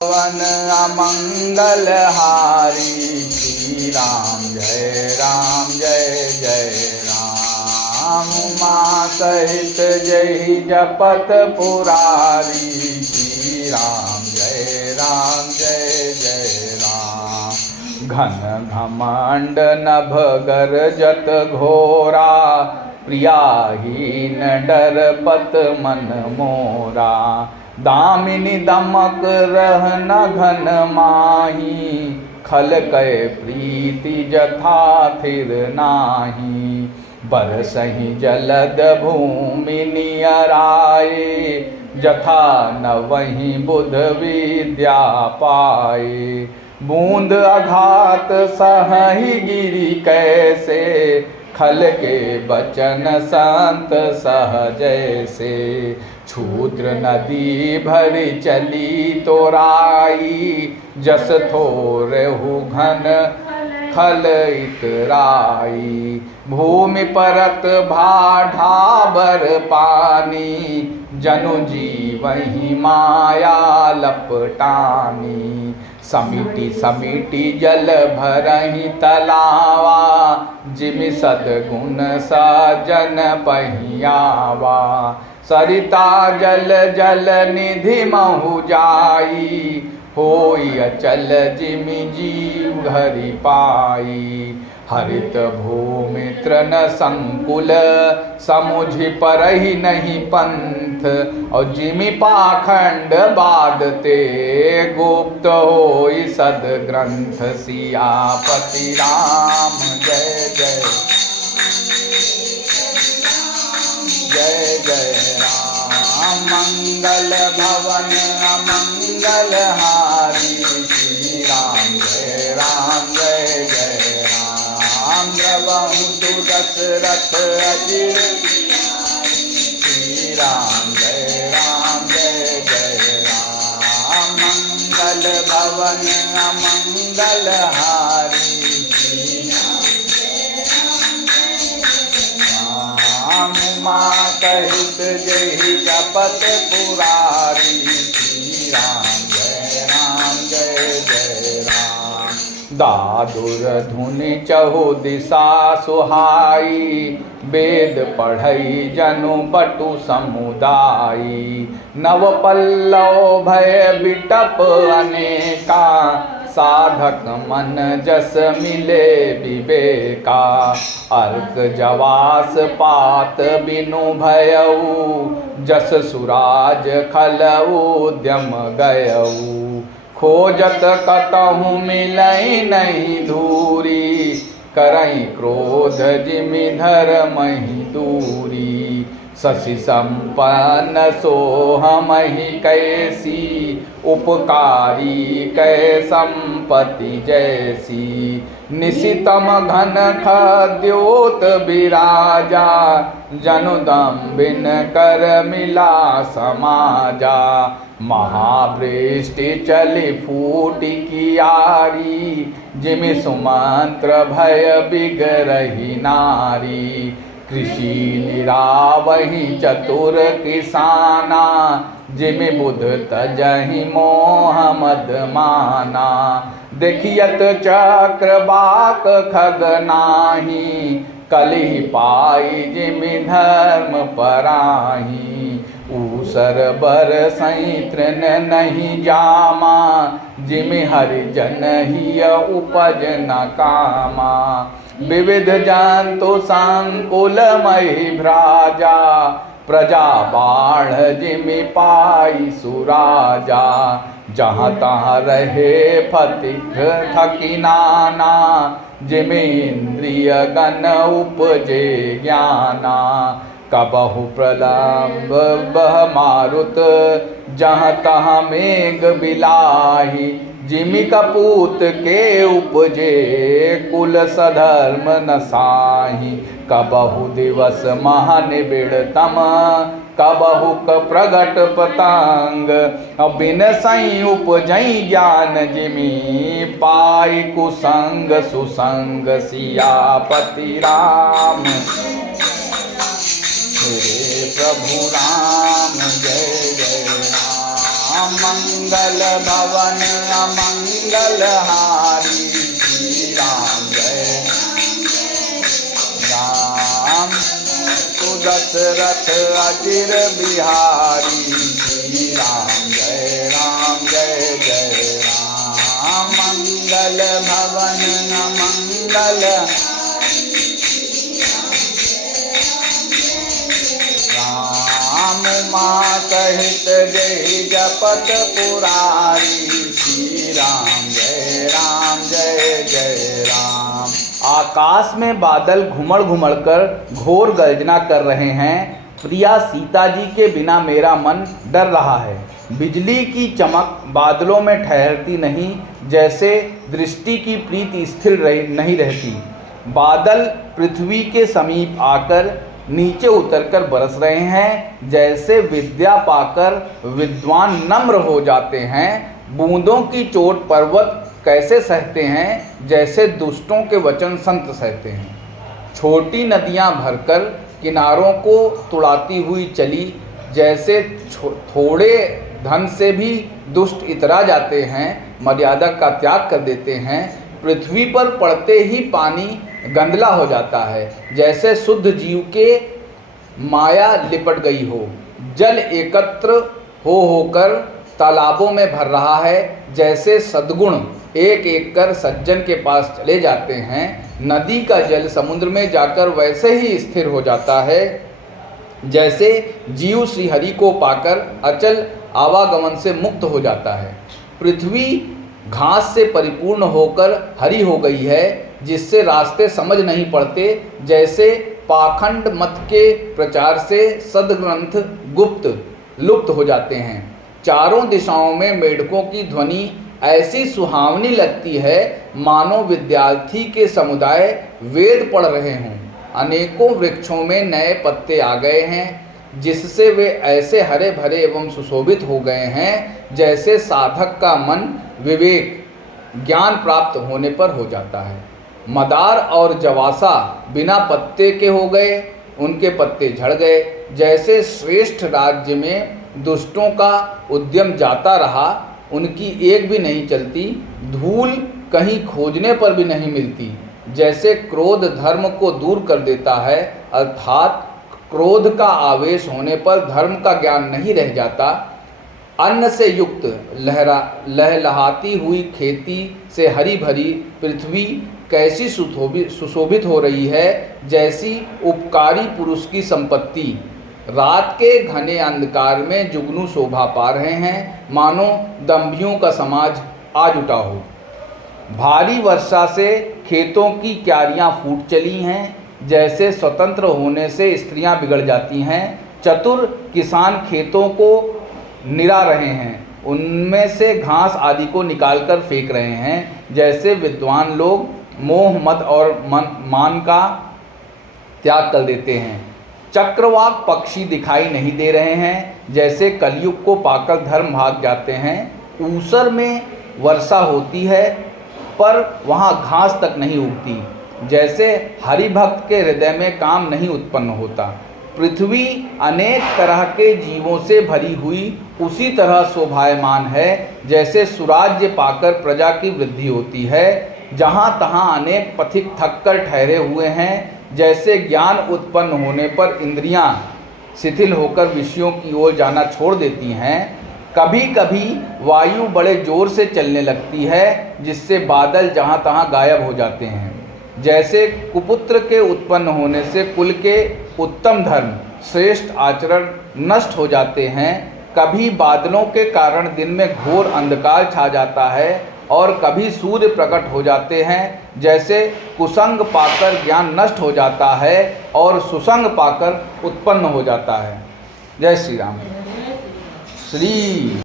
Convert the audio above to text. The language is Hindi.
वन अमंगल हारी श्री राम जय जय राम। उमा सहित जय जपत पुरारी श्री राम जय राम। घन घमंड नभ गर्जत घोरा प्रियाहीन डरपत मन मोरा। दामिनी दमक रहन घन माही खल कै प्रीति जथा थिर नाही। बरसहि जलद भूमि नियराए जथा नवहि बुध विद्या पाए। बूंद अघात सहहि गिरि कैसे खल के बचन संत सहजैसे। क्षुद्र नदी भरी चली तोराई जस थोरहु घन खल इतराई। भूमि परत भाढ़ाबर पानी जनु जीवहि माया लपटानी। समिति समिति जल भरहि तलावा जिमि सद्गुण सजन पहियावा। सरिता जल जल निधि महु जाई होई अचल जिमि जीव घरि पाई। हरित भूमि तृण संकुल समुझि परहि नहीं पंथ। और जिमि पाखंड बादते गुप्त होई सदग्रंथ। सियापति राम जय जय राम। मंगल भवन अमंगल हारी श्री राम जय राम। जबहु दशरथ अजिर श्री राम जय राम। मंगल भवन अमंगल हारी उमा सहित जय जपत पुरारी श्री राम जय राम। दादुर धुनि चहु दिशा सुहाई वेद पढ़ई जनु बटु समुदायी। नव पल्लव भय बिटप अनेका साधक मन जस मिले विवेका। अर्क जवास पात बिनु भयऊ जस सुराज खल उद्यम गयऊ। खोजत कतहु मिलई नहीं धूरी करई क्रोध जिमि धर्महि दूरी। शशि संपन्न सोहमहि कैसी उपकारी कै संपत्ति जैसी। निशितम घन खद्योत विराजा जनुदम्बिन कर मिला समाजा। महावृष्टि चली फूटी कियारी जिमि सुमंत्र भय बिगरहि नारी। कृषि निरावहि चतुर किसाना जिमि बुध तजहि मोह मद माना। देखियत चक्र बाक खग नाही कलिहि पाई जिमि धर्म पराही। ऊसर बर तृण नहीं जामा जिमि हरिजन हिय उपज न कामा। विविध जंतु संकुल महि भ्राजा प्रजा बाढ़ जिमि पाई सुराजा। जहाँ तहाँ रहे फतिक थकिनाना जिमि इंद्रिय गण उपजे ज्ञाना। कबहु प्रलंब बह मारुत जहाँ तहाँ मेघ बिलाही। जिमि कपूत के उपजे कुल सधर्म न साही। कबहु दिवस महानिबिड़तम कबहु प्रगट पतंग। बिन सई उपजई ज्ञान जिमि पाई कुसंग सुसंग। सियापति राम मेरे प्रभु राम जय राम। मंगल भवन अमंगल हारी। श्री राम जय राम सुदशरथ अजिर बिहारी। श्री राम जय राम मंगल भवन अमंगल राम माँ सहित जय जपत पुरारी। श्री राम जय राम। आकाश में बादल घुमड़ घुमड़ कर घोर गर्जना कर रहे हैं। प्रिया सीता जी के बिना मेरा मन डर रहा है। बिजली की चमक बादलों में ठहरती नहीं, जैसे दृष्टि की प्रीति स्थिर नहीं रहती। बादल पृथ्वी के समीप आकर नीचे उतरकर बरस रहे हैं, जैसे विद्या पाकर विद्वान नम्र हो जाते हैं। बूंदों की चोट पर्वत कैसे सहते हैं, जैसे दुष्टों के वचन संत सहते हैं। छोटी नदियां भरकर किनारों को तुड़ाती हुई चली, जैसे थोड़े धन से भी दुष्ट इतरा जाते हैं, मर्यादा का त्याग कर देते हैं। पृथ्वी पर पड़ते ही पानी गंदला हो जाता है, जैसे शुद्ध जीव के माया लिपट गई हो। जल एकत्र होकर तालाबों में भर रहा है, जैसे सद्गुण एक एक कर सज्जन के पास चले जाते हैं। नदी का जल समुद्र में जाकर वैसे ही स्थिर हो जाता है, जैसे जीव श्री हरि को पाकर अचल आवागमन से मुक्त हो जाता है। पृथ्वी घास से परिपूर्ण होकर हरी हो गई है, जिससे रास्ते समझ नहीं पड़ते, जैसे पाखंड मत के प्रचार से सदग्रंथ गुप्त लुप्त हो जाते हैं। चारों दिशाओं में मेढकों की ध्वनि ऐसी सुहावनी लगती है, मानो विद्यार्थी के समुदाय वेद पढ़ रहे हों। अनेकों वृक्षों में नए पत्ते आ गए हैं, जिससे वे ऐसे हरे भरे एवं सुशोभित हो गए हैं, जैसे साधक का मन विवेक ज्ञान प्राप्त होने पर हो जाता है। मदार और जवासा बिना पत्ते के हो गए, उनके पत्ते झड़ गए। जैसे श्रेष्ठ राज्य में दुष्टों का उद्यम जाता रहा, उनकी एक भी नहीं चलती, धूल कहीं खोजने पर भी नहीं मिलती। जैसे क्रोध धर्म को दूर कर देता है, अर्थात क्रोध का आवेश होने पर धर्म का ज्ञान नहीं रह जाता। अन्न से युक्त लहलहाती हुई खेती से हरी भरी पृथ्वी कैसी सुशोभित हो रही है, जैसी उपकारी पुरुष की संपत्ति। रात के घने अंधकार में जुगनू शोभा पा रहे हैं, मानो दंभियों का समाज आज उठा हो। भारी वर्षा से खेतों की क्यारियां फूट चली हैं, जैसे स्वतंत्र होने से स्त्रियां बिगड़ जाती हैं। चतुर किसान खेतों को निरा रहे हैं, उनमें से घास आदि को निकालकर फेंक रहे हैं, जैसे विद्वान लोग मोह मद और मान का त्याग कर देते हैं। चक्रवाक पक्षी दिखाई नहीं दे रहे हैं, जैसे कलयुग को पाकर धर्म भाग जाते हैं। ऊसर में वर्षा होती है, पर वहाँ घास तक नहीं उगती, जैसे हरिभक्त के हृदय में काम नहीं उत्पन्न होता। पृथ्वी अनेक तरह के जीवों से भरी हुई उसी तरह शोभायमान है, जैसे सुराज्य पाकर प्रजा की वृद्धि होती है। जहाँ तहाँ अनेक पथिक थक कर ठहरे हुए हैं, जैसे ज्ञान उत्पन्न होने पर इंद्रियां शिथिल होकर विषयों की ओर जाना छोड़ देती हैं। कभी कभी वायु बड़े जोर से चलने लगती है, जिससे बादल जहाँ तहाँ गायब हो जाते हैं। जैसे कुपुत्र के उत्पन्न होने से कुल के उत्तम धर्म श्रेष्ठ आचरण नष्ट हो जाते हैं। कभी बादलों के कारण दिन में घोर अंधकार छा जाता है, और कभी सूर्य प्रकट हो जाते हैं। जैसे कुसंग पाकर ज्ञान नष्ट हो जाता है और सुसंग पाकर उत्पन्न हो जाता है। जय श्री राम। श्री